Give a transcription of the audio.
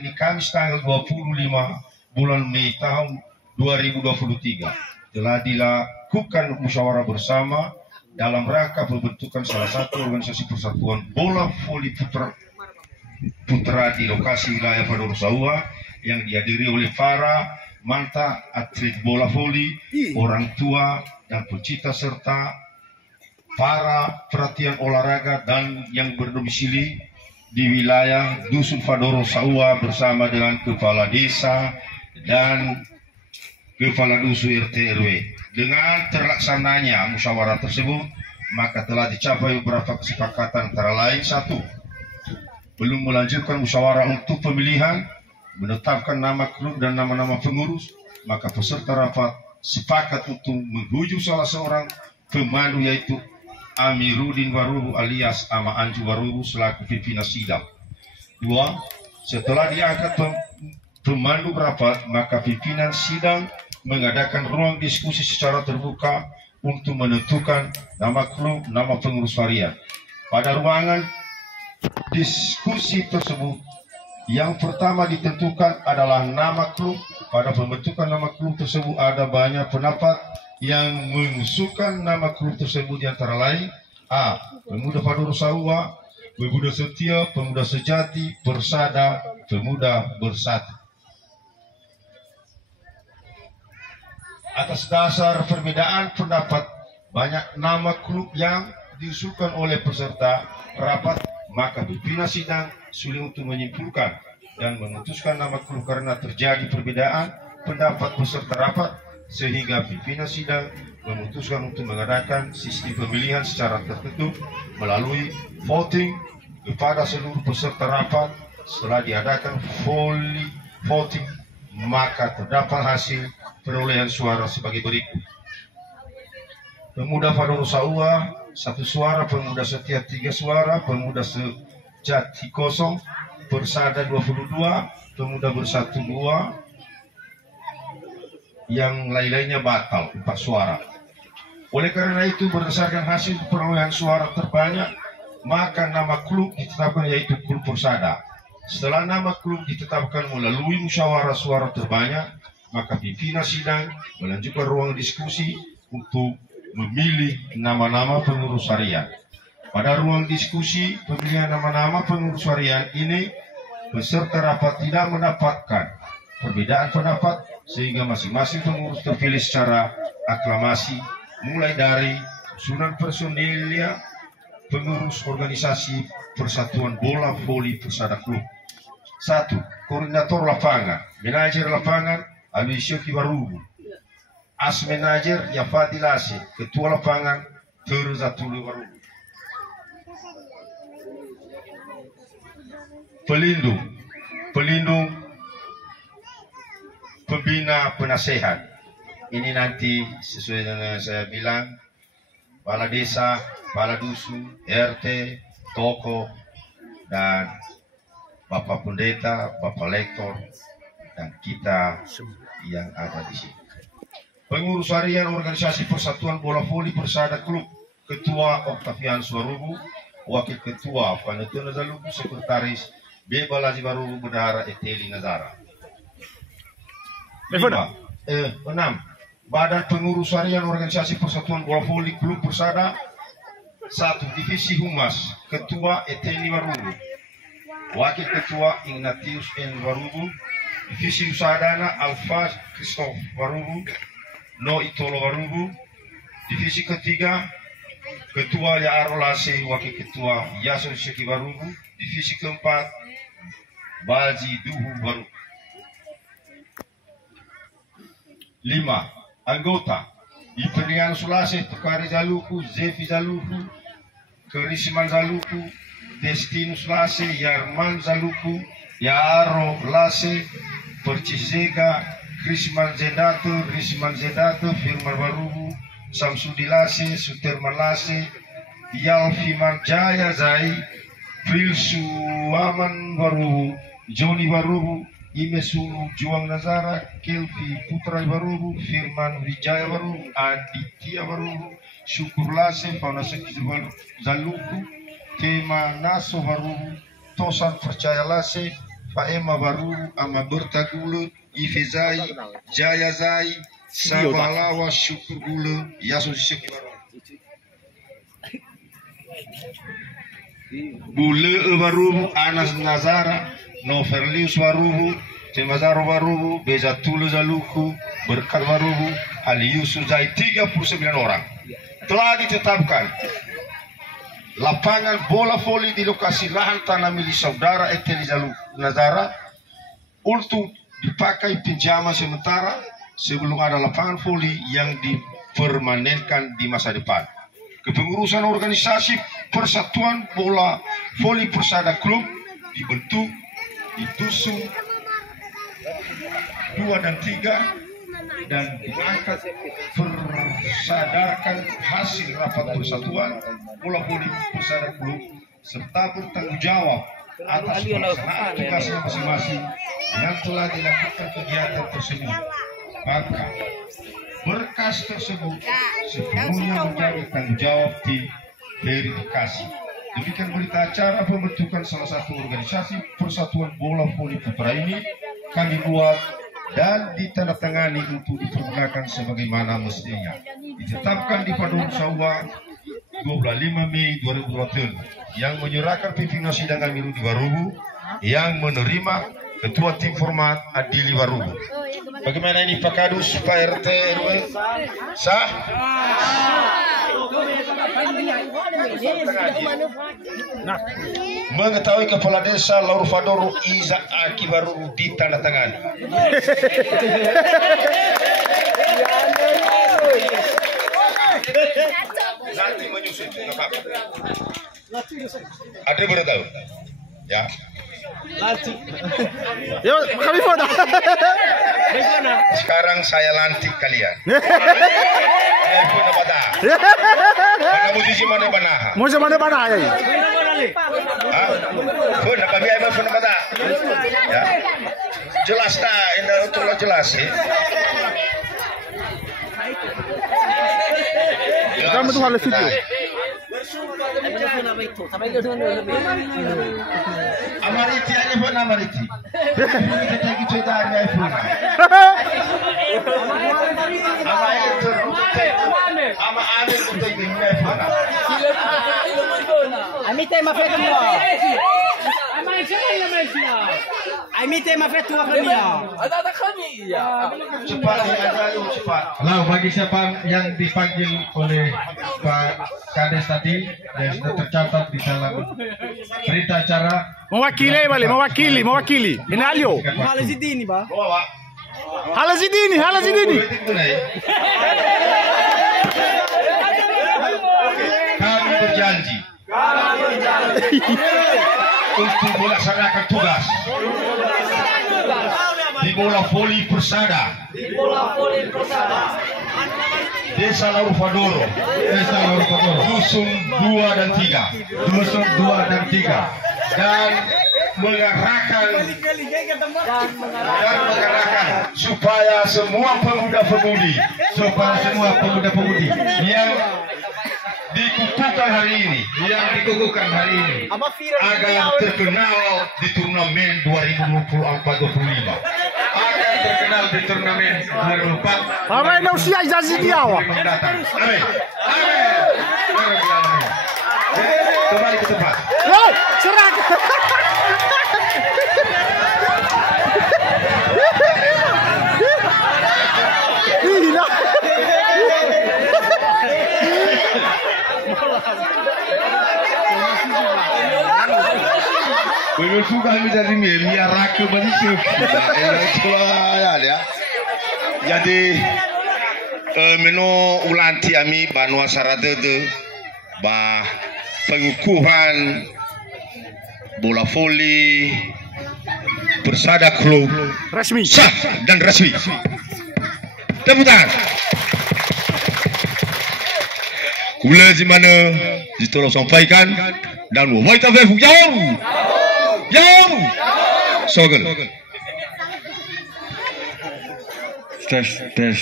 ini Kamis tanggal 25 bulan Mei tahun 2023 telah dilakukan musyawarah bersama dalam rangka pembentukan salah satu organisasi persatuan bola voli putra di lokasi wilayah Padoro Saua yang dihadiri oleh para mantan atlet bola voli, orang tua dan pecinta serta para perhatian olahraga dan yang berdomisili di wilayah Dusun Padoro Saua bersama dengan kepala desa dan kepala dusun RT RW. Dengan terlaksananya musyawarah tersebut, maka telah dicapai beberapa kesepakatan, antara lain: satu, belum melanjutkan musyawarah untuk pemilihan, menetapkan nama klub dan nama-nama pengurus, maka peserta rapat sepakat untuk menguju salah seorang pemandu, yaitu Amiruddin Warubu alias Ama Anju Warubu selaku pimpinan sidang. Dua, setelah diangkat pemandu rapat, maka pimpinan sidang mengadakan ruang diskusi secara terbuka untuk menentukan nama klub, nama pengurus harian. Pada ruangan diskusi tersebut, yang pertama ditentukan adalah nama klub. Pada pembentukan nama klub tersebut ada banyak pendapat yang mengusulkan nama klub tersebut, di antara lain: A. Pemuda Padoro Saua, Pemuda Setia, Pemuda Sejati, Persada, Pemuda Bersatu. Atas dasar perbedaan pendapat banyak nama klub yang diusulkan oleh peserta rapat, maka pimpinan sidang sulit untuk menyimpulkan dan memutuskan nama klub karena terjadi perbedaan pendapat peserta rapat, sehingga pimpinan sidang memutuskan untuk mengadakan sistem pemilihan secara tertutup melalui voting kepada seluruh peserta rapat. Setelah diadakan voting, maka terdapat hasil perolehan suara sebagai berikut: Pemuda Padoro Saua 1 suara, Pemuda Setia 3 suara, Pemuda Sejati 0, Persada 22, Pemuda Bersatu 2, yang lain-lainnya batal 4 suara. Oleh karena itu, berdasarkan hasil perolehan suara terbanyak, maka nama klub ditetapkan, yaitu klub Persada. Setelah nama klub ditetapkan melalui musyawarah suara terbanyak, maka pimpinan sidang melanjutkan ruang diskusi untuk memilih nama-nama pengurus harian. Pada ruang diskusi pemilihan nama-nama pengurus harian ini, peserta rapat tidak mendapatkan perbedaan pendapat, sehingga masing-masing pengurus terpilih secara aklamasi, mulai dari susunan personilnya pengurus organisasi Persatuan Bola Voli Persada Klub. 1. Koordinator lapangan, manajer lapangan Aloisio Kiwarubu, as manajer Yafati Lase, ketua lapangan Terzatulu Warubu. Pelindung pembina penasehat. Ini nanti sesuai dengan saya bilang, kepala desa, kepala dusun, RT, tokoh, dan Bapak Pendeta, Bapak Lektor, dan kita yang ada di sini. Pengurus harian organisasi Persatuan Bola Voli Persada Klub, Ketua Octavianus Warubu, Wakil Ketua Panetun Nazaluku, Sekretaris Beba Lazi Warubu, Bendahara Eteli Nazara. 6. Badan Pengurus Harian Organisasi Persatuan Bola Voli Klub Persada. 1. Divisi Humas, Ketua Eteli Warubu, Wakil Ketua Ignatius N. Warubu. Divisi Usadana Alfa Christoph Warubu, No Itolo Warubu. Divisi ketiga, Ketua Yaaro Lase, Wakil Ketua Yason Syeki Warubu. Divisi keempat, Baji Duhu Warubu. 5. Anggota Iperian Sulase, Tukari Zaluku, Zefi Zaluku, Kerisman Zaluku, Destinus Lase, Yarman Zaluku, Yaaro Lase, Percisega, Krisman Zedato, Risman Zedato, Firman Warubu, Samsudi Lase, Suterman Lase, Yalfiman Jaya Zai, Prilsu Aman Warubu, Joni Warubu, Imesulu Juang Nazara, Kelvi Putra Warubu, Firman Wijaya Warubu, Aditya Warubu, Syukur Lase, Fauna Seki Zaluku, Tema Naso Warubu, Tosan Percaya Lase, Faema baru ama bertagulu Ifezai Jayazai Sabalawa syukur gula Yasun syukur Bule baru Anas Nazara Noverlius baru Temazaro baru Bezatul Zaluku Berkat baru Ali Yusuf Zai 39 orang telah ditetapkan lapangan bola voli di lokasi lahan tanah milik saudara Eteli Nazara untuk dipakai pinjaman sementara sebelum ada lapangan voli yang dipermanenkan di masa depan. Kepengurusan organisasi Persatuan Bola Voli Persada Klub dibentuk di Dusun 2 dan 3 dan diangkat bersadarkan hasil rapat persatuan bola voli Persada Klub serta bertanggung jawab atas pelaksanaan tugasnya masing-masing yang telah dilakukan kegiatan tersebut. Maka berkas tersebut sepenuhnya menjadi tanggung jawab tim verifikasi. Demikian berita acara pembentukan salah satu organisasi Persatuan Bola Voli Putra ini kami buat dan ditandatangani untuk dipergunakan sebagaimana mestinya. Ditetapkan di Padun Sawa 25 Mei 2020 yang menyerahkan pimpinan sidang Amiru di Warubu yang menerima Ketua Tim Format Adili Warubu. Bagaimana ini Pak Kadus, Pak RT RW? Sah? Mengetahui Kepala Desa Laur Fadoro Iza Aki Warubu ditandatangani. Nanti menyusun juga Pak. Ada baru tahu? Ya. Yuk, kami foto. Sekarang saya lantik kalian. Mana musisi mana banaha? Musisi mana banaha ya? Funa kami ayam funa bata. Ya. Jelas tak? Ini untuk jelas sih. Kamu tuh harus video. Amariti aja pun amariti. Kita gitu dari iPhone. Ama ada untuk ini iPhone. Amite mafetua. Amite mafetua kania. Ada kami ya. Cepat aja cepat. Nah, bagi siapa yang dipanggil oleh Pak Kades tadi dan sudah tercatat di dalam berita acara. Mewakili balik, mewakili. Ini Alio. Halo Zidini ba? Bawa. Halo Zidini. Kami berjanji untuk melaksanakan tugas di bola voli Persada. Desa Laur Fadoro, Dusun 2 dan 3, dan mengarahkan supaya semua pemuda-pemudi yang dikukuhkan hari ini agar terkenal di turnamen 2024-25 agar terkenal di turnamen 2024 Apa yang usia jadi dia awak? Amin. Kembali ke tempat. Woi, serang. Gila. Begitu kami dari miara ke manusia. Ya. Jadi meno ulanti ami banua sarade de ba pengukuhan bola voli Persada Klub Resmi. sah dan resmi. Tepuk tangan. Kula di mana ditolong sampaikan dan waita vefu jauh. Sogel. Tes.